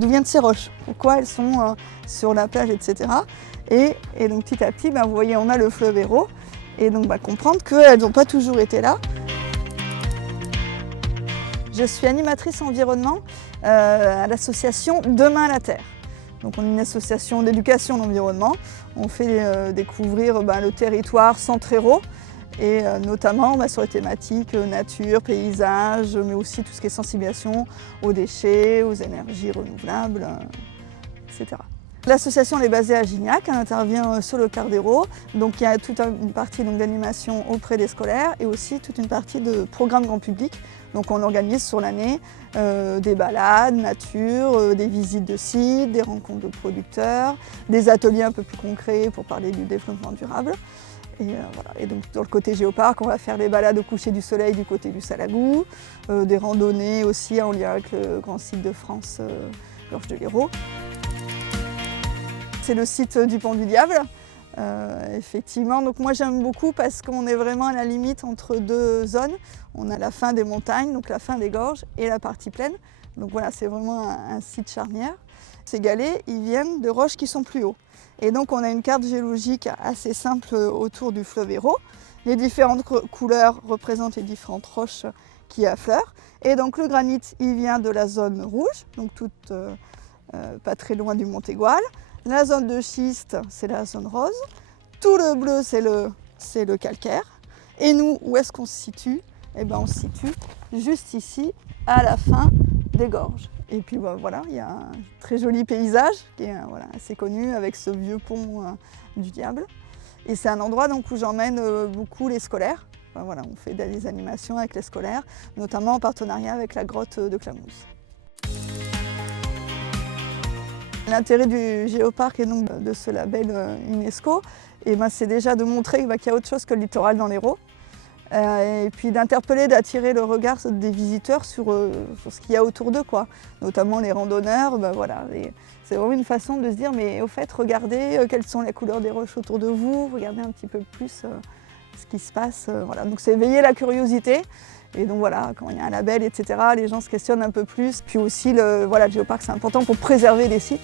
D'où viennent ces roches? Pourquoi elles sont sur la plage, etc. Et donc petit à petit, vous voyez, on a le fleuve Hérault, et donc comprendre qu'elles n'ont pas toujours été là. Je suis animatrice environnement à l'association Demain la Terre. Donc on est une association d'éducation de l'environnement. On fait découvrir le territoire centre Hérault, et notamment sur les thématiques nature, paysage, mais aussi tout ce qui est sensibilisation aux déchets, aux énergies renouvelables, etc. L'association est basée à Gignac, elle intervient sur le quart d'Hérault, donc il y a toute une partie d'animation auprès des scolaires et aussi toute une partie de programme grand public. Donc on organise sur l'année des balades, nature, des visites de sites, des rencontres de producteurs, des ateliers un peu plus concrets pour parler du développement durable. Et, voilà. Et donc dans le côté géoparc, on va faire des balades au coucher du soleil du côté du Salagou, des randonnées aussi en lien avec le grand site de France, Gorge de l'Hérault. C'est le site du Pont du Diable, effectivement. Donc moi j'aime beaucoup parce qu'on est vraiment à la limite entre deux zones. On a la fin des montagnes, donc la fin des gorges, et la partie plaine. Donc voilà, c'est vraiment un site charnière. Ces galets, ils viennent de roches qui sont plus hauts. Et donc on a une carte géologique assez simple autour du fleuve Hérault. Les différentes couleurs représentent les différentes roches qui affleurent. Et donc le granit, il vient de la zone rouge, donc toute pas très loin du Mont Égual. La zone de schiste, c'est la zone rose. Tout le bleu, c'est le calcaire. Et nous, où est-ce qu'on se situe? Eh bien, on se situe juste ici, à la fin des gorges. Et puis voilà, il y a un très joli paysage qui est assez connu avec ce vieux pont du Diable. Et c'est un endroit donc, où j'emmène beaucoup les scolaires. Voilà, on fait des animations avec les scolaires, notamment en partenariat avec la grotte de Clamousse. L'intérêt du géoparc et donc de ce label UNESCO, c'est déjà de montrer qu'il y a autre chose que le littoral dans l'Hérault. Et puis d'interpeller, d'attirer le regard des visiteurs sur ce qu'il y a autour d'eux, notamment les randonneurs. Voilà, c'est vraiment une façon de se dire, mais au fait, regardez quelles sont les couleurs des roches autour de vous, regardez un petit peu plus ce qui se passe. Voilà. Donc c'est éveiller la curiosité. Et donc voilà, quand il y a un label, etc., les gens se questionnent un peu plus. Puis aussi, le géoparc, c'est important pour préserver les sites.